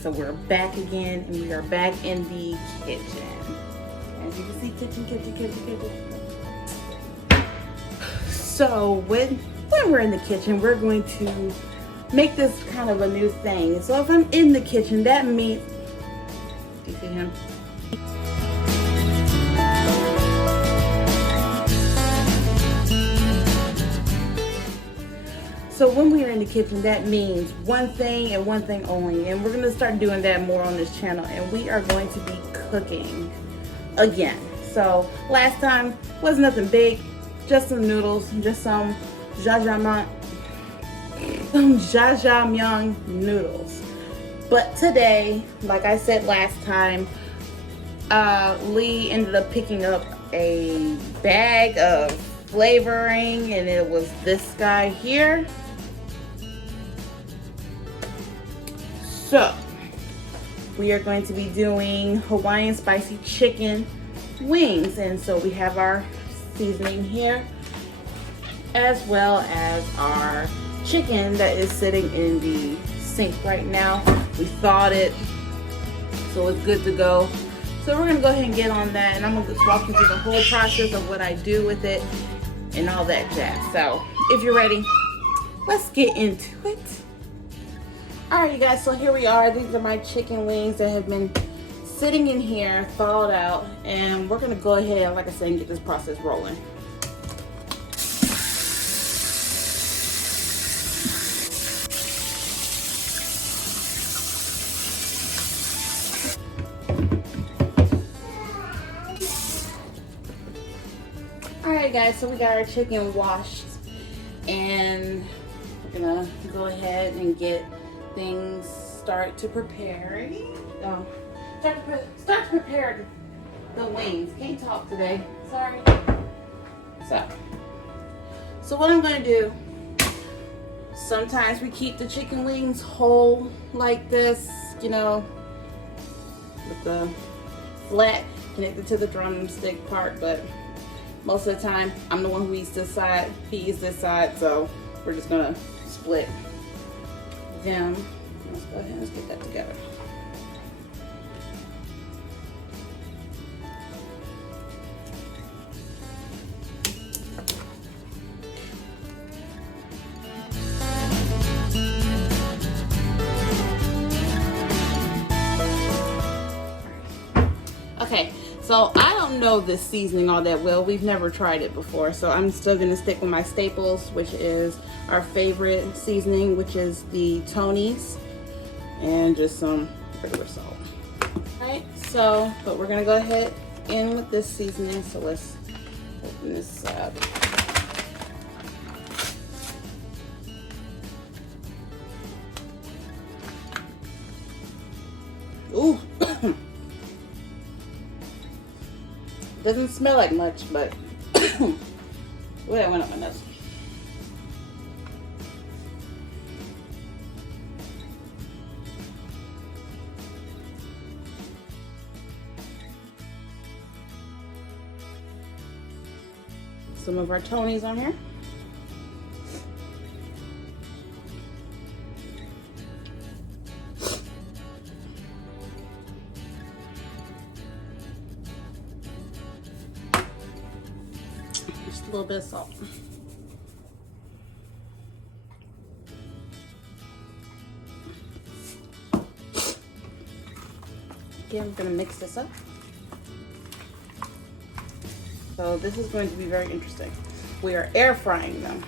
So we're back again, and we are back in the kitchen. As you can see, kitchen. So when we're in the kitchen, we're going to make this kind of a new thing. So if I'm in the kitchen, that means, do you see him? So when we are in the kitchen, that means one thing and one thing only. And we're going to start doing that more on this channel. And we are going to be cooking again. So last time was nothing big, just some noodles, just some jjajangmyeon noodles. But today, like I said last time, Lee ended up picking up a bag of flavoring, and it was this guy here. So we are going to be doing Hawaiian spicy chicken wings, and so we have our seasoning here as well as our chicken that is sitting in the sink right now. We thawed it, so it's good to go. So we're gonna go ahead and get on that, and I'm gonna just walk you through the whole process of what I do with it and all that jazz. So if you're ready, let's get into it. All right, you guys, so here we are. These are my chicken wings that have been sitting in here, thawed out, and we're gonna go ahead, like I said, and get this process rolling. Alright guys, so we got our chicken washed, and we're gonna go ahead and get things start to prepare the wings. Can't talk today, sorry. So what I'm gonna do, sometimes we keep the chicken wings whole like this, you know, with the flat connected to the drumstick part, but most of the time, I'm the one who eats this side, he eats this side, so we're just gonna split them. Let's go ahead and get that together. Okay. So I don't know this seasoning all that well. We've never tried it before. So I'm still gonna stick with my staples, which is our favorite seasoning, which is the Tony's, and just some regular salt. All right, so, but we're gonna go ahead in with this seasoning. So let's open this up. Ooh. Doesn't smell like much, but well, that went up my nose. Some of our Tony's on here. Just a little bit of salt. Again, I'm going to mix this up. So this is going to be very interesting. We are air frying them.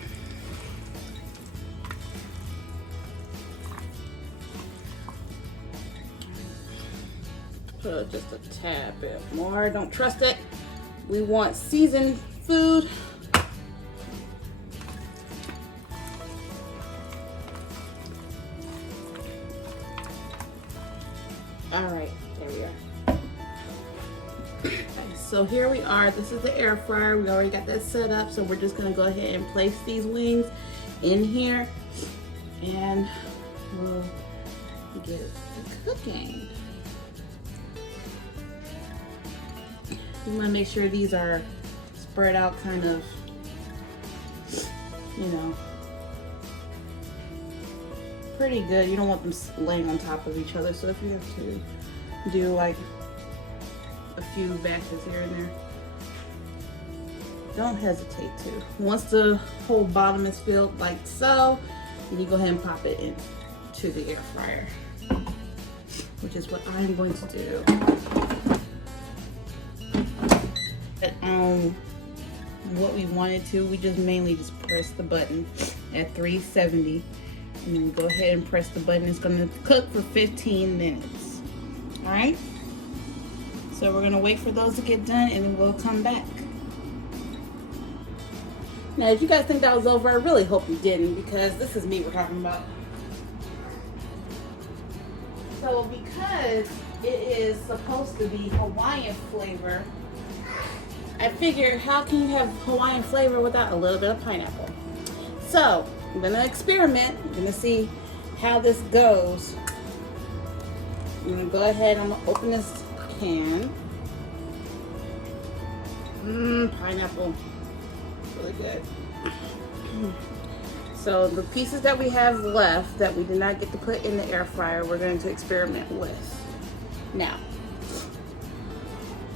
Put just a tad bit more. Don't trust it. We want seasoned food. All right, there we are. So here we are. This is the air fryer. We already got that set up. So we're just gonna go ahead and place these wings in here and we'll get it cooking. You wanna make sure these are spread out kind of, you know, pretty good. You don't want them laying on top of each other. So if you have to do like a few batches here and there, don't hesitate to. Once the whole bottom is filled like so, you go ahead and pop it into the air fryer, which is what I'm going to do. What we wanted to, we just mainly just press the button at 370 and then go ahead and press the button. It's going to cook for 15 minutes. All right, so we're going to wait for those to get done and then we'll come back. Now if you guys think that was over, I really hope you didn't, because this is me we're talking about. So because it is supposed to be Hawaiian flavor, I figured, how can you have Hawaiian flavor without a little bit of pineapple? So I'm gonna experiment. I'm gonna see how this goes. I'm gonna go ahead, I'm gonna open this can. Pineapple, really good. So the pieces that we have left that we did not get to put in the air fryer, we're going to experiment with. Now,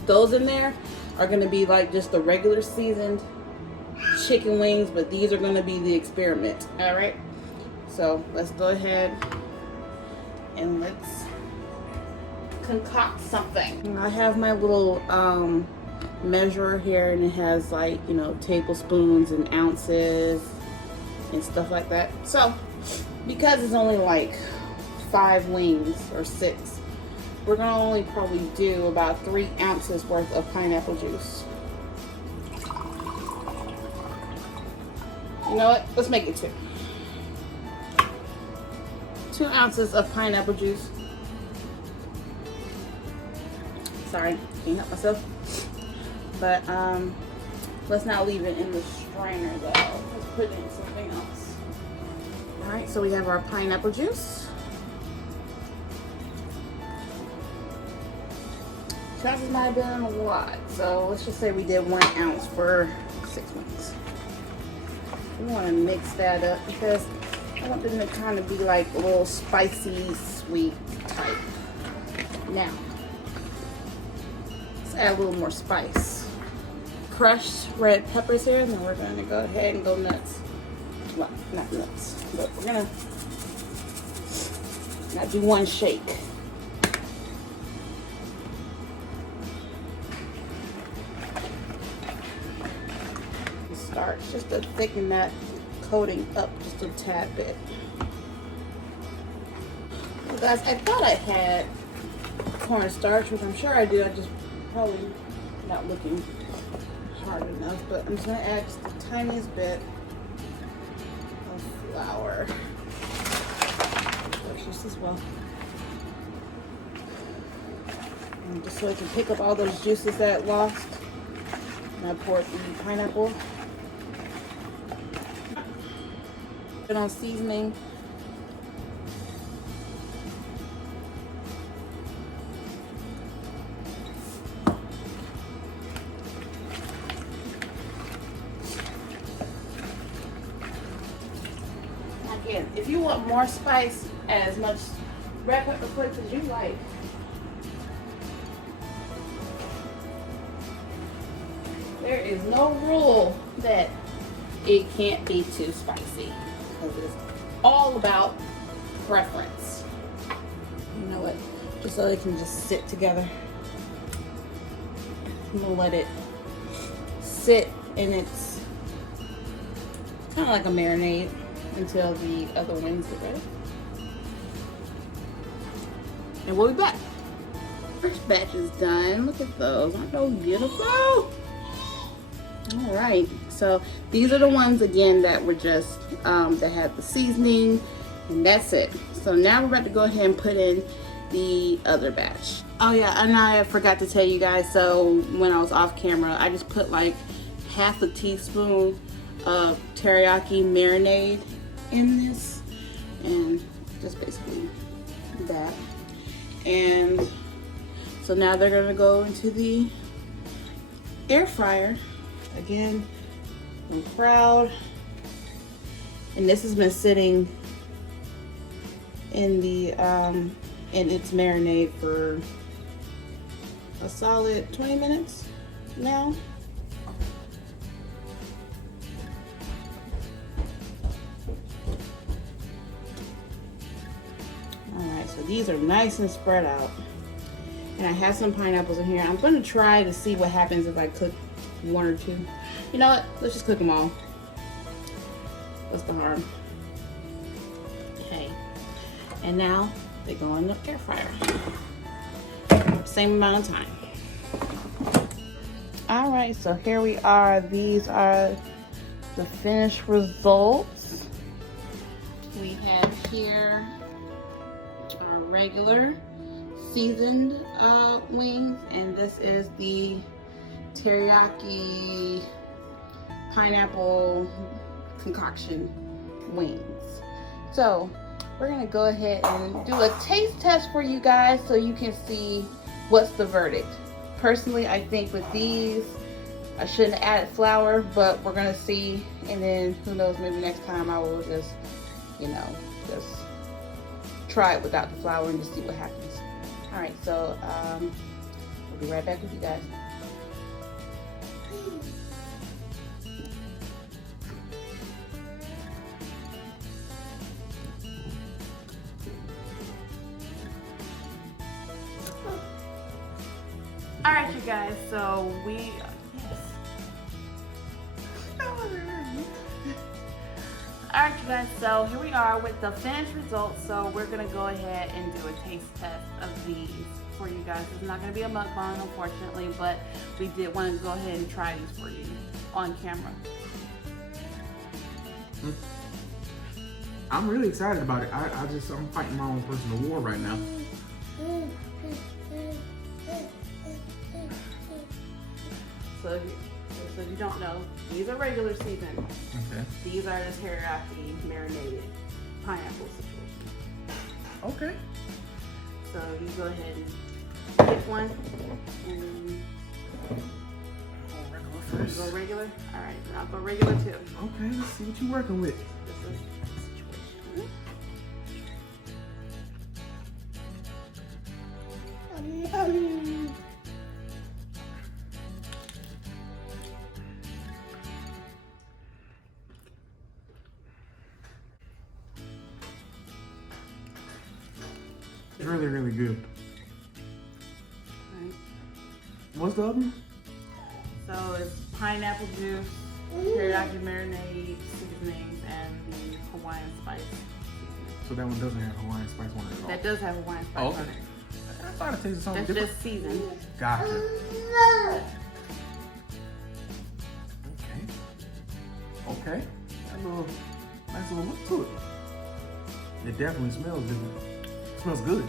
those in there are going to be like just the regular seasoned chicken wings, but these are going to be the experiment. All right, so let's go ahead and let's concoct something. I have my little measurer here, and it has, like, you know, tablespoons and ounces and stuff like that. So because it's only like 5 wings or 6, we're gonna only probably do about 3 ounces worth of pineapple juice. You know what? Let's make it 2. 2 ounces of pineapple juice. Sorry, can't help myself. But let's not leave it in the strainer though. Let's put it in something else. All right, so we have our pineapple juice. Chances might have been a lot, so let's just say we did 1 ounce for 6 wings. We want to mix that up because I want them to kind of be like a little spicy, sweet type. Now, let's add a little more spice. Crushed red peppers here, and then we're going to go ahead and go nuts. Well, not nuts, but we're going to not do 1 shake. Starch just to thicken that coating up just a tad bit. Well, guys, I thought I had cornstarch, which I'm sure I do. I just probably not looking hard enough, but I'm just going to add just the tiniest bit of flour. Just as well. And just so I can pick up all those juices that it lost. And I poured the pineapple. Put on seasoning. Again, if you want more spice, add as much red pepper flakes as you like. There is no rule that it can't be too spicy, because it's all about preference. You know what? Just so they can just sit together. I'm gonna let it sit in its kind of like a marinade until the other wings get ready. And we'll be back. First batch is done. Look at those. Aren't those beautiful? All right. So these are the ones, again, that were just, that had the seasoning, and that's it. So now we're about to go ahead and put in the other batch. Oh yeah, and I forgot to tell you guys, so when I was off camera, I just put like half a teaspoon of teriyaki marinade in this, and just basically that. And so now they're gonna go into the air fryer. Again, I'm proud. And this has been sitting in the in its marinade for a solid 20 minutes now. Alright, so these are nice and spread out. And I have some pineapples in here. I'm going to try to see what happens if I cook one or two. You know what? Let's just cook them all. What's the harm? Okay. And now they go in the air fryer. Same amount of time. Alright, so here we are. These are the finished results. We have here our regular seasoned wings, and this is the teriyaki pineapple concoction wings. So we're gonna go ahead and do a taste test for you guys so you can see what's the verdict. Personally, I think with these I shouldn't have added flour, but we're gonna see, and then who knows, maybe next time I will just, you know, just try it without the flour and just see what happens. All right, so we'll be right back with you guys. All right, you guys, so yes. All right, you guys, so here we are with the finished results. So we're gonna go ahead and do a taste test of these for you guys. It's not gonna be a mukbang, unfortunately, but we did want to go ahead and try these for you on camera. I'm really excited about it. I'm fighting my own personal war right now. So if you don't know, these are regular seasoned. Okay. These are the teriyaki marinated pineapple situation. Okay. So you go ahead and pick one, and then Regular first. go regular. All right, then I'll go regular too. Okay, let's see what you're working with. This is the situation. It's really, really good. Right. What's the other one? So it's pineapple juice, teriyaki marinade seasonings, and the Hawaiian spice seasoning. So that one doesn't have Hawaiian spice on it at all. That does have Hawaiian spice Oh, okay. on it. I thought it tasted something That's different. just seasoned. Gotcha. Okay. Okay. Nice little look to it. It definitely smells different. It smells good.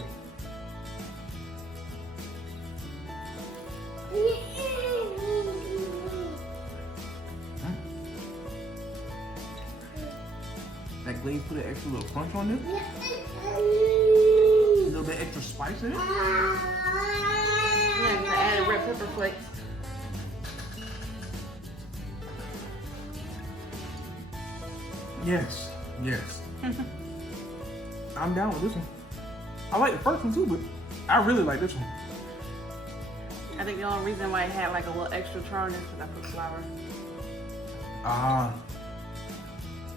That glaze put an extra little crunch on it. A little bit extra spice in it. Yeah, I added red pepper flakes. Yes, yes. I'm down with this one. I like the first one too, but I really like this one. I think the only reason why it had like a little extra charn is because I put flour.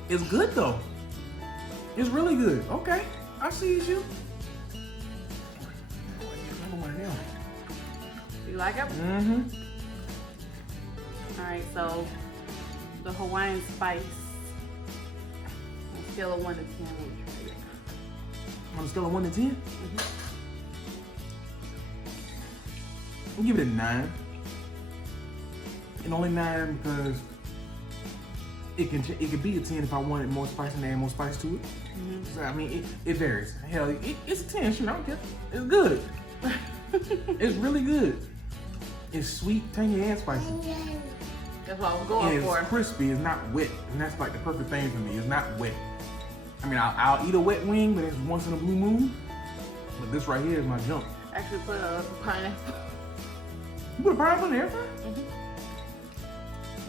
It's good though. It's really good. Okay, I see you. You like it? Mm-hmm. All right, so the Hawaiian spice, on a scale of 1 to 10, what would you rate it? On a scale of 1 to 10? I'll give it a 9. And only 9 because it could be a 10 if I wanted more spice and add more spice to it. So, I mean, it varies. Hell, it's a 10. Sure, I don't care. It's good. It's really good. It's sweet, tangy, and spicy. That's what I was going and for. It's crispy. It's not wet, and that's like the perfect thing for me. It's not wet. I mean, I'll eat a wet wing, but it's once in a blue moon. But this right here is my junk. Actually, put a pineapple. You put a pineapple in the air fryer?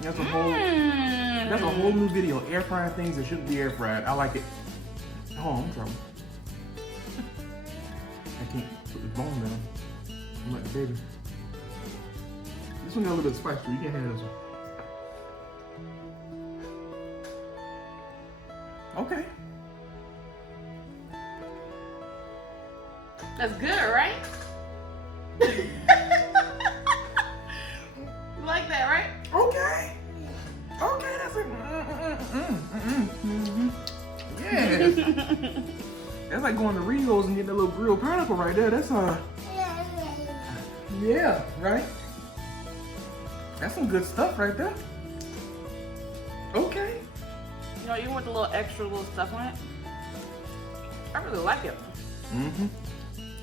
That's a whole. That's a whole new video. Air frying things that shouldn't be air fried. I like it. Oh, I'm in trouble. I can't put the bone down. I'm like the baby. This one got a little bit of spice too. You can't have this one. Okay. That's good, right? You like that, right? Okay. Okay, that's like Yes. That's like going to Rio's and getting a little grilled pineapple right there. That's yeah, right? That's some good stuff right there. Okay. You know, even with the little extra little stuff on it, I really like it.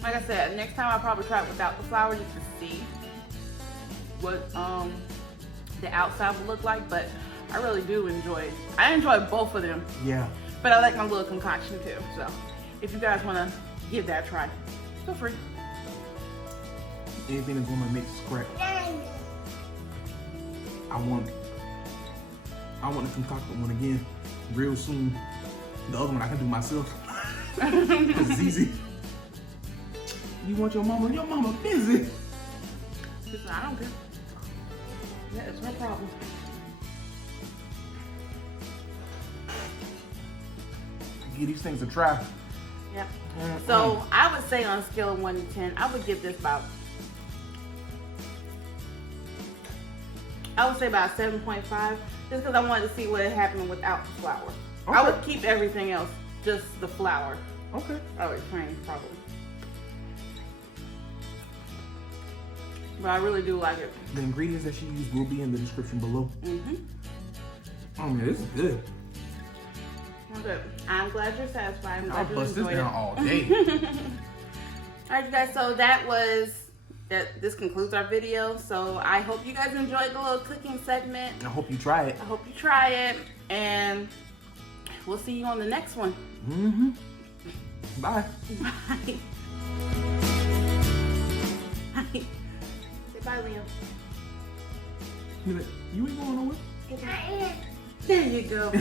Like I said, next time I'll probably try it without the flour just to see what the outside would look like, but I really do enjoy it. I enjoy both of them. Yeah. But I like my little concoction too. So if you guys want to give that a try, feel free. Anything that's gonna make scratch. I want the concocted one again real soon. The other one I can do myself. Because it's easy. You want your mama? Your mama busy. Listen, I don't care. Yeah, it's no problem. Give these things a try. Yeah. So I would say on a scale of 1 to 10, I would give this about, I would say about 7.5, just because I wanted to see what had happened without the flour. Okay. I would keep everything else, just the flour. Okay. I would change probably. But I really do like it. The ingredients that she used will be in the description below. Oh man, this is good. Okay. I'm glad you're satisfied. I'm I'll glad you bust this enjoyed it. down all day. Alright you guys, so this concludes our video. So I hope you guys enjoyed the little cooking segment. I hope you try it. I hope you try it, and we'll see you on the next one. Bye. Bye. Bye. Say bye, Liam. You ain't going nowhere? There you go.